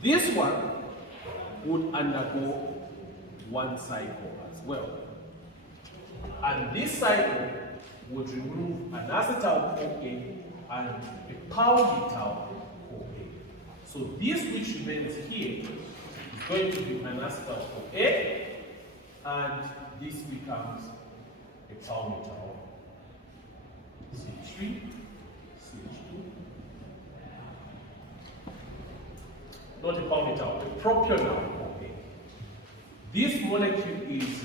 This one would undergo one cycle as well. And this cycle would remove an acetyl-CoA and a palmityl-CoA. So this which remains here is going to be an acetyl-CoA, and this becomes a palmityl CH3, CH2. Not a palmityl, a propionyl-CoA. This molecule is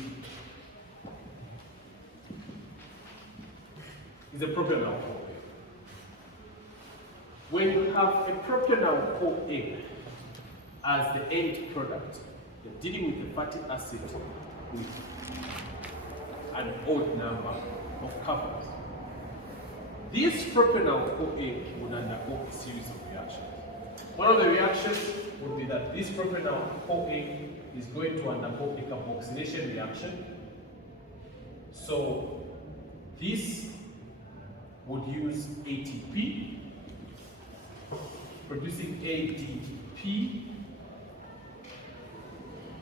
a propionyl-CoA. When you have a propionyl-CoA as the end product, you're dealing with a fatty acid with an odd number of carbons. This propionyl-CoA would undergo a series of reactions. One of the reactions would be that this propionyl-CoA is going to undergo a carboxylation reaction. So this would use ATP, producing ADP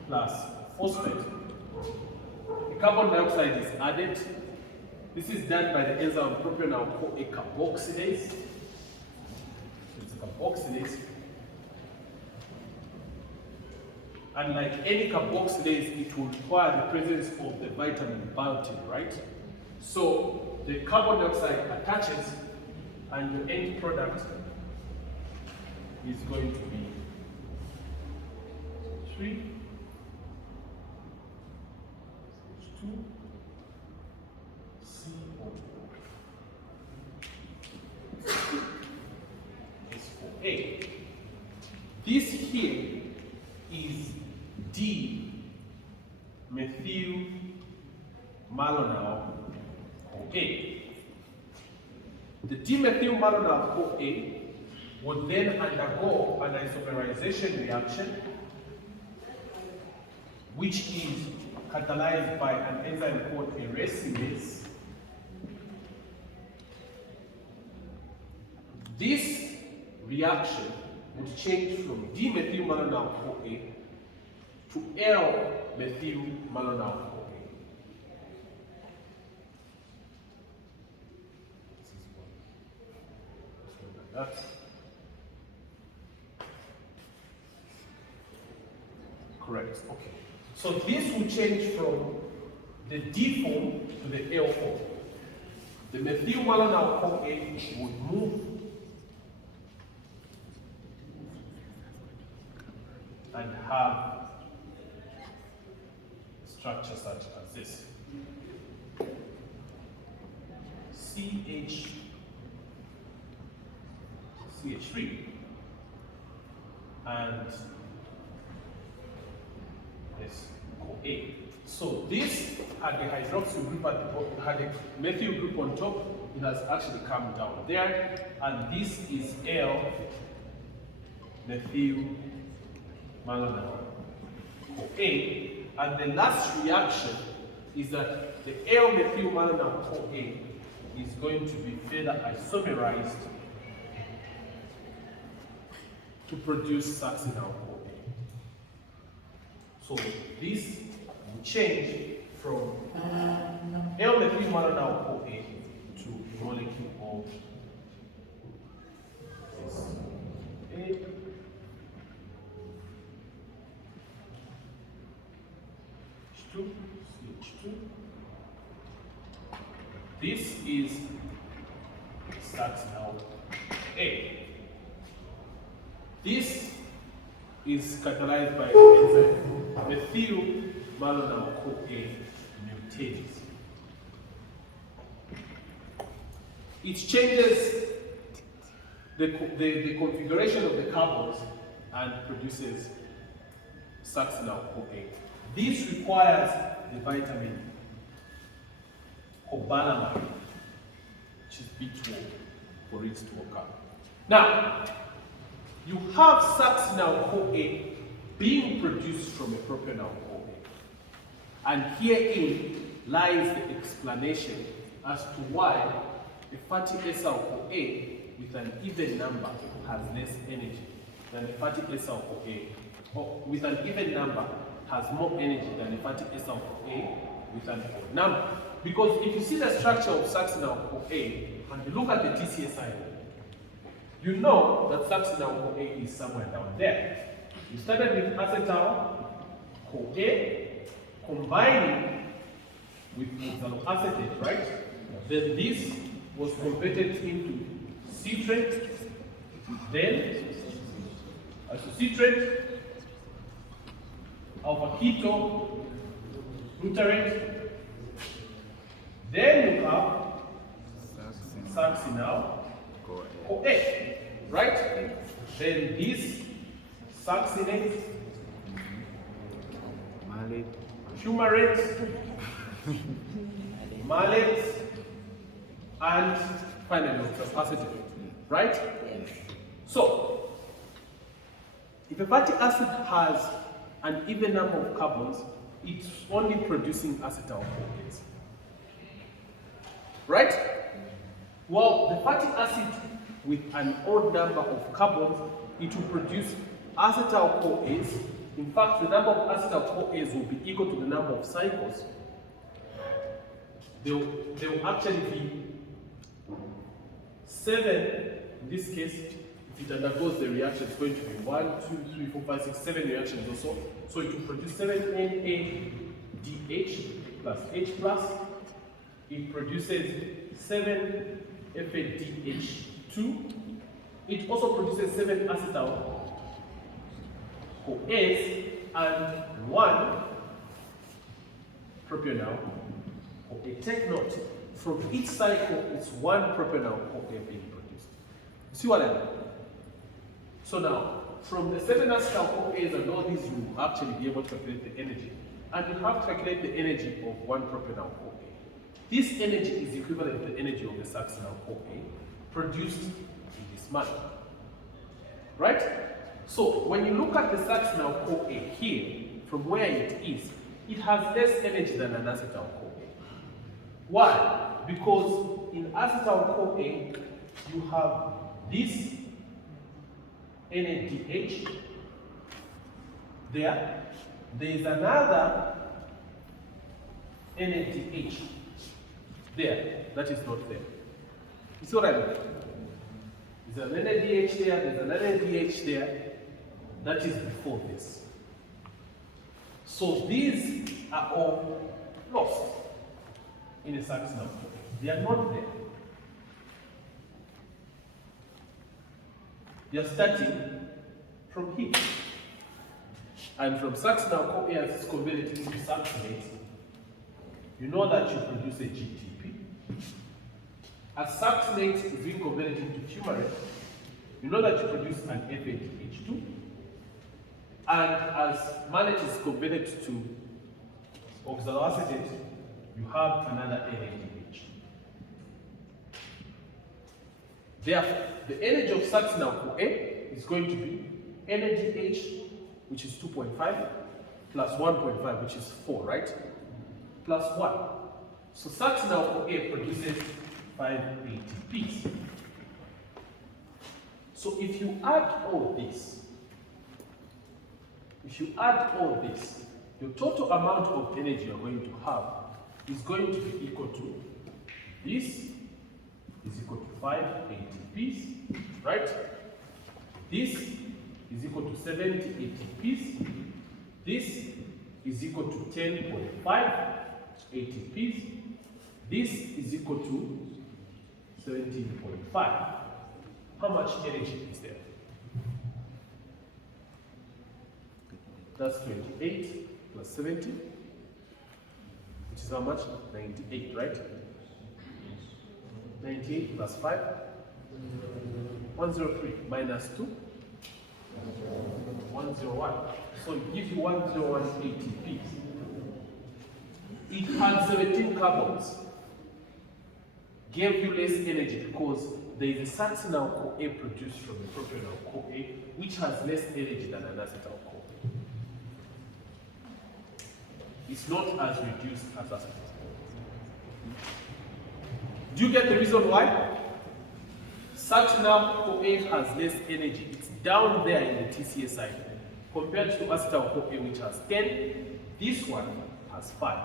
plus phosphate. The carbon dioxide is added. This is done by the enzyme propionyl-CoA carboxylase. So it's a carboxylase. And like any carboxylase, it will require the presence of the vitamin biotin, right? So the carbon dioxide attaches, and the end product is going to be 3, H2, CO, S4A. This here is D-methylmalonyl-CoA. The D-methylmalonyl-CoA would then undergo an isomerization reaction, which is catalyzed by an enzyme called erasinase. This reaction would change from D-methylmalonyl-CoA to L-methylmalonyl-CoA. That's correct. Okay. So this will change from the D form to the L form. The methylmalonyl-CoA would move and have a structure such as this. CH3 and this CoA. So this had the hydroxyl group at the bottom, had a methyl group on top. It has actually come down there, and this is L-methylmalonyl-CoA. And the last reaction is that the L-methylmalonyl-CoA is going to be further isomerized to produce succinate-CoA. So this will change from L-methylmalonyl-CoA to a molecule of CH2. This is succinate-A. This is catalyzed by the enzyme methylmalonyl-CoA mutase. It changes the configuration of the carbons and produces succinate-CoA. This requires the vitamin cobalamin, which is B12, for it to occur. Now, you have succinate-CoA being produced from a propionyl-CoA. And herein lies the explanation as to why a fatty acyl-CoA with an even number has less energy than a fatty SL-CoA, or with an even number has more energy than a fatty SL-CoA with an odd number. Because if you see the structure of succinate-CoA and you look at the TCA side, you know that succinate-CoA is somewhere down there. You started with acetal-CoA combining with oxaloacetate, right? Then this was converted into citrate, then citrate, alpha-keto, glutarate, then you have succinate-CoA, right? Then this succinate, fumarate, malate, and finally acetate, right? So, if a fatty acid has an even number of carbons, it's only producing acetal-CoAs, right? Well, the fatty acid with an odd number of carbons, it will produce acetal-CoAs. In fact, the number of acetal-CoAs will be equal to the number of cycles. They will actually be 7, in this case, if it undergoes the reaction, it's going to be 1, 2, 3, 4, 5, 6, 7 reactions or so. So it will produce 7 NADH plus H plus. It produces 7 FADH2. It also produces 7 acetal-CoAs and 1 propionyl-CoA. Take note, from each cycle, it's 1 propionyl-CoA being produced. See what I mean? So now, from the 7 acetal-CoAs and all these, you will actually be able to calculate the energy. And you have to calculate the energy of 1 propionyl-CoA. This energy is equivalent to the energy of the succinate-CoA produced in this manner. Right? So, when you look at the succinate-CoA here, from where it is, it has less energy than an acetal-CoA. Why? Because in acetal-CoA, you have this NADH there. There is another NADH there that is not there. You see what I mean? There's an NADH there, there's an NADH there that is before this. So these are all lost in a succinate-CoA. They are not there. They are starting from here. And from succinate-CoA as it's converted into succinate, you know that you produce a GTP. As succinate is being converted into fumarate, you know that you produce an FADH2. And as malate is converted to oxaloacetate, you have another NADH. Therefore, the energy of succinate-CoA is going to be NADH, which is 2.5, plus 1.5, which is 4, right? Plus 1. So succinate-CoA produces 5 ATPs. So if you add all this, your total amount of energy you're going to have is going to be equal to this is equal to 5 ATPs, right? This is equal to 70 ATPs. This is equal to 10.5 ATPs. This is equal to 17.5. How much energy is there? That's 28 plus 70, which is how much? 98, right? 98 plus 5, 103 minus 2, 101. So it gives you 101 ATPs. It had 17 carbons. Gave you less energy because there is a succinate-CoA produced from the propionyl-CoA, which has less energy than an acetal-CoA. It's not as reduced as acetal. Do you get the reason why? succinate-CoA has less energy. It's down there in the TCA side compared to acetyl-CoA, which has 10. This one has 5.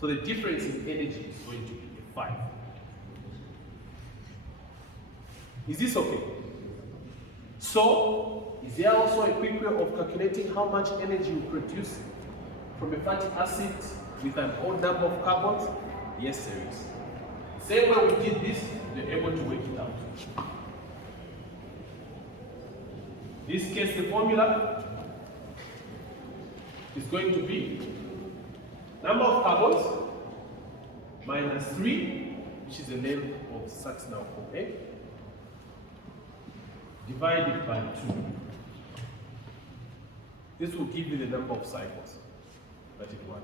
So the difference in energy is going to be 5. Is this okay? So, is there also a quick way of calculating how much energy you produce from a fatty acid with an odd number of carbons? Yes, there is. Same way we did this, you're able to work it out. In this case, the formula is going to be number of carbons minus 3, which is the length of succinate-CoA, divided by 2. This will give you the number of cycles that it will.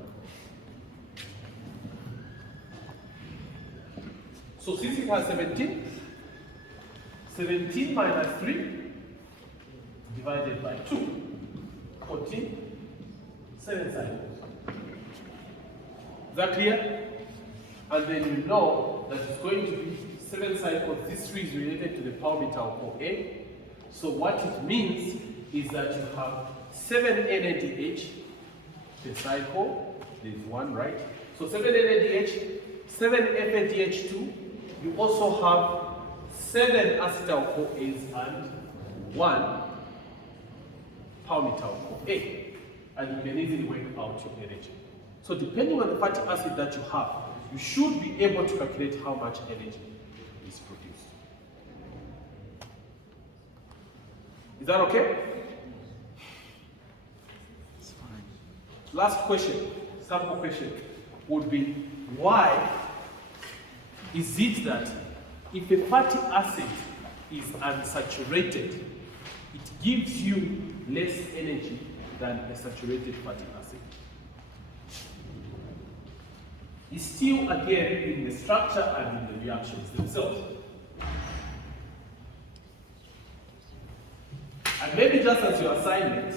So since it has 17, 17 minus 3 divided by 2, 14, 7 cycles. Is that clear? And then you know that it's going to be 7 cycles. This 3 is related to the propionyl-CoA. So what it means is that you have 7 NADH per cycle. There's 1, right? So 7 NADH, 7 FADH2. You also have 7 acetyl-CoAs and 1 propionyl-CoA. And you can easily work out your energy. So depending on the fatty acid that you have, you should be able to calculate how much energy is produced. Is that okay? It's fine. Last question, sample question, would be why is it that if a fatty acid is unsaturated, it gives you less energy than a saturated fatty acid? It's still again in the structure and in the reactions themselves. And maybe just as your assignment,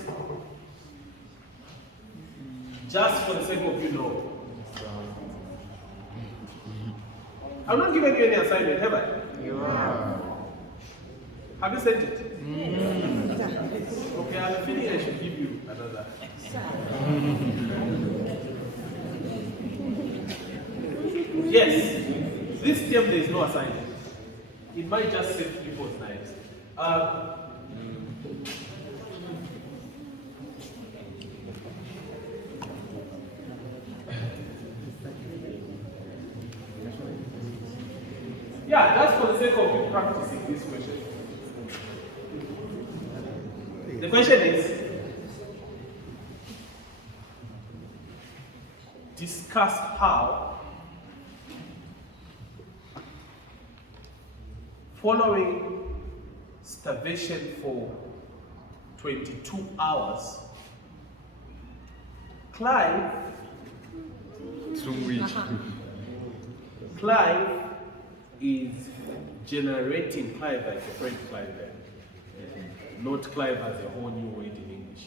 just for the sake of you know. I'm not giving you any assignment, have I? You are. Have you sent it? Okay, I'm feeling I should give you another. Yes, this term there is no assignment. It might just save people's lives. Yeah, that's for the sake of you practicing this question. The question is, discuss how following starvation for 22 hours, Clive is generating, Clive like a friend Clive there, not Clive as a whole new word in English.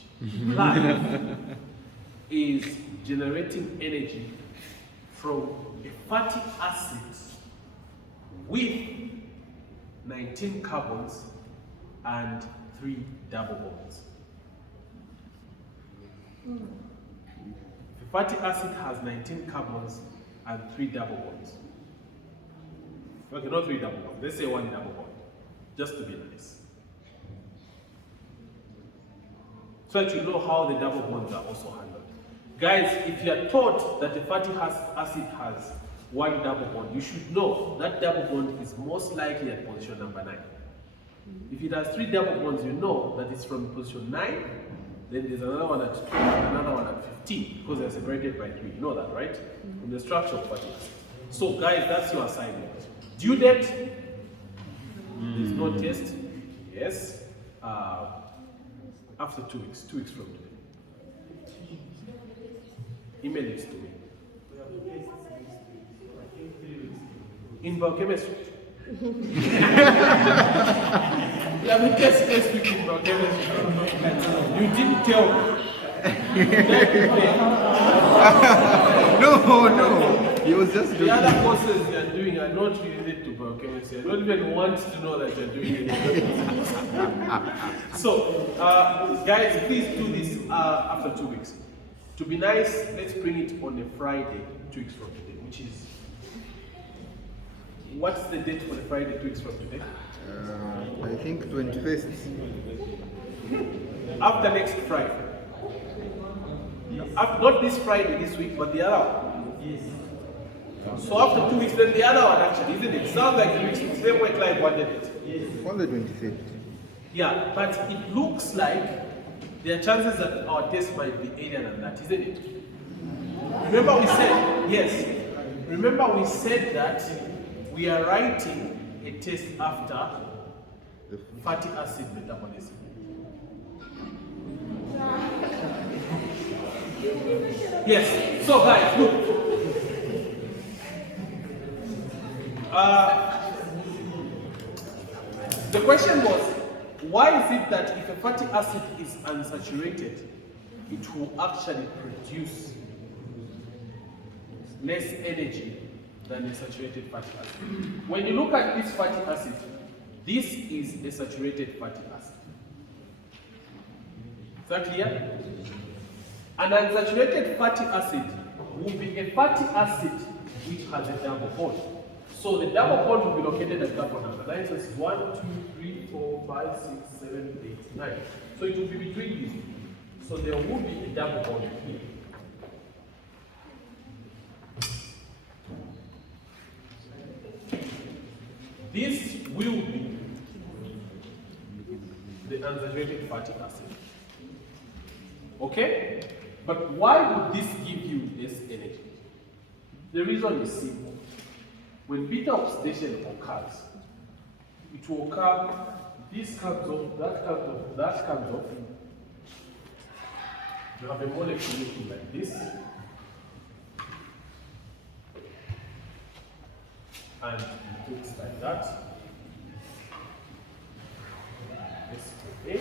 Clive is generating energy from a fatty acid with 19 carbons and 3 double bonds. The fatty acid has 19 carbons and 3 double bonds. Okay, not 3 double bonds. Let's say 1 double bond, just to be nice. So that you know how the double bonds are also handled. Guys, if you are taught that the fatty acid has 1 double bond, you should know that double bond is most likely at position number 9. If it has 3 double bonds, you know that it's from position 9, then there's another one at 2 and another one at 15, because they're separated by 3. You know that, right? From the structure of fatty acid. So guys, that's your assignment. Due date, there's no test. Yes. After 2 weeks, 2 weeks from today. Email it to me. In biochemistry. We have a test next week in biochemistry. You didn't tell me. No. He was just The joking. other courses you are doing are not related to biochemistry. I don't even want to know that you're doing it. So, guys, please do this after 2 weeks. To be nice, let's bring it on a Friday, 2 weeks from today, which is... What's the date for the Friday, 2 weeks from today? I think 21st. After next Friday. Not this Friday this week, but the other one. Yes. So after 2 weeks, then the other one actually, isn't it? Sounds like the same way Clive wanted it. Yes. On the 23rd. Yeah, but it looks like there are chances that our test might be earlier than that, isn't it? Remember we said, yes. Remember we said that we are writing a test after fatty acid metabolism. Yes, so guys, look. The question was, why is it that if a fatty acid is unsaturated, it will actually produce less energy than a saturated fatty acid? When you look at this fatty acid, this is a saturated fatty acid. Is that clear? An unsaturated fatty acid will be a fatty acid which has a double bond. So the double bond will be located at carbon number 9. So it's 1, 2, 3, 4, 5, 6, 7, 8, 9. So it will be between these. So there will be a double bond here. This will be the unsaturated fatty acid. Okay? But why would this give you less energy? The reason is simple. When beta oxidation occurs, it will occur, this comes off, that comes off, that comes off. You have a molecule looking like this. And it looks like that. Okay.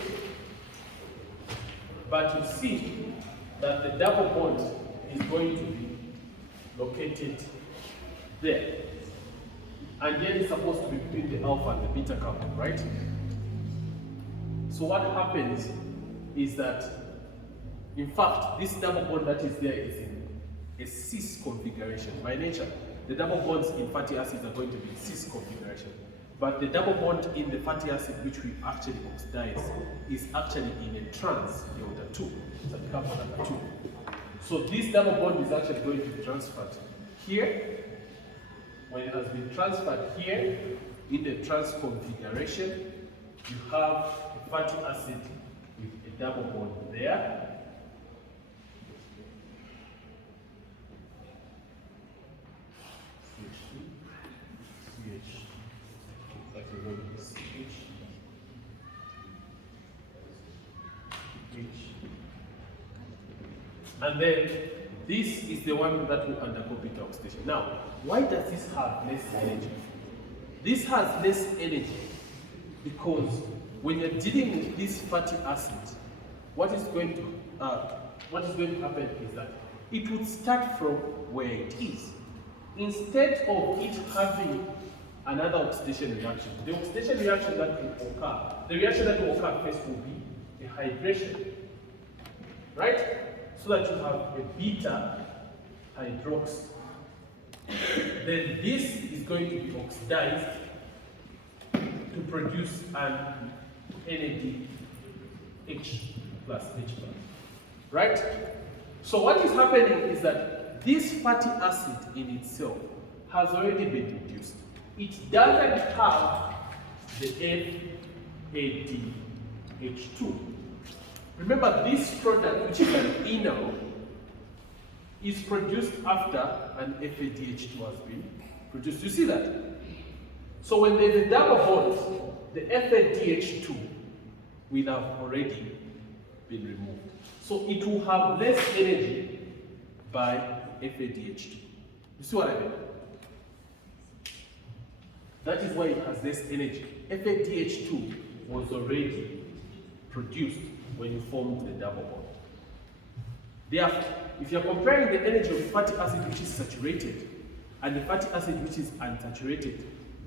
But you see that the double bond is going to be located there. And yet it's supposed to be between the alpha and the beta carbon, right? So what happens is that, in fact, this double bond that is there is in a cis configuration. By nature, the double bonds in fatty acids are going to be cis configuration. But the double bond in the fatty acid which we actually oxidize is actually in a trans, the order 2, so the carbon number 2. So this double bond is actually going to be transferred here. When it has been transferred here, in the trans configuration, you have a fatty acid with a double bond there. And then this is the one that will undergo beta oxidation. Now, why does this have less energy? This has less energy because when you're dealing with this fatty acid, what is going to happen is that it would start from where it is. Instead of it having another oxidation reaction, the oxidation reaction that will occur, the reaction that will occur first will be a hydration, right? So that you have a beta hydroxy. Then this is going to be oxidized to produce an NADH plus H plus, right? So what is happening is that this fatty acid in itself has already been reduced. It doesn't have the FADH2. Remember, this product, which is an enol, is produced after an FADH2 has been produced. You see that? So when there's a double bond, the FADH2 will have already been removed. So it will have less energy by FADH2. You see what I mean? That is why it has less energy. FADH2 was already produced when you formed the double bond. Therefore, if you're comparing the energy of fatty acid which is saturated and the fatty acid which is unsaturated,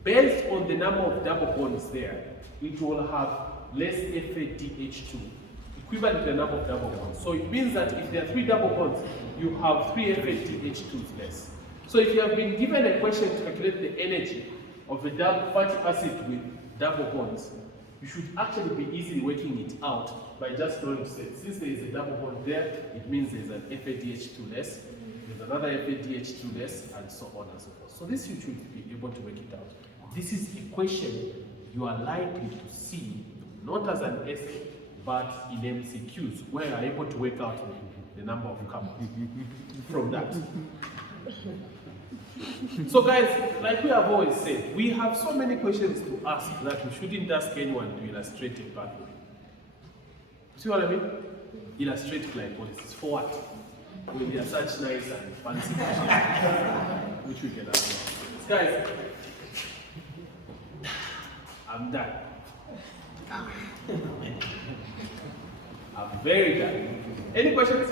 based on the number of double bonds there, it will have less FADH2, equivalent to the number of double bonds. So it means that if there are 3 double bonds, you have 3 FADH2s less. So if you have been given a question to calculate the energy of a fatty acid with double bonds, you should actually be easily working it out by just drawing sets. Since there is a double bond there, it means there's an FADH2 less, there's another FADH2 less, and so on and so forth. So this you should be able to work it out. This is a question you are likely to see, not as an essay, but in MCQs, where you are able to work out the number of carbons from that. So guys, like we have always said, we have so many questions to ask that we shouldn't ask anyone to illustrate a pathway. See what I mean? Illustrate glycolysis. For what? When they are such nice and fancy questions, which we can ask. Guys, I'm done. I'm very done. Any questions?